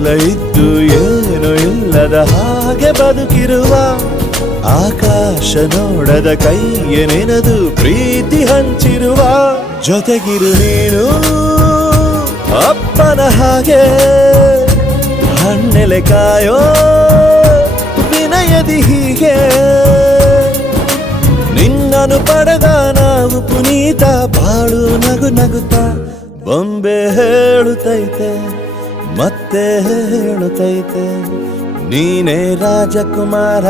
ಎಲ್ಲ ಇದ್ದು ಏನು ಇಲ್ಲದ ಹಾಗೆ ಬದುಕಿರುವ ಆಕಾಶ ನೋಡದ ಕೈಯ ನೆನೆದು ಪ್ರೀತಿ ಹಂಚಿರುವ ಜೊತೆಗಿರು ನೀನು ಅಪ್ಪನ ಹಾಗೆ ಹಣ್ಣೆಲೆ ಕಾಯೋ ವಿನಯದಿ ಹೀಗೆ ನಿನ್ನನು ಪಡೆದ ನಾವು ಪುನೀತ ಬಾಳು ನಗು ನಗುತ್ತಾ ಬೊಂಬೆ ಹೇಳುತ್ತೈತೆ ಮತ್ತೆ ಹೇಳುತ್ತೈತೆ ನೀನೇ ರಾಜಕುಮಾರ.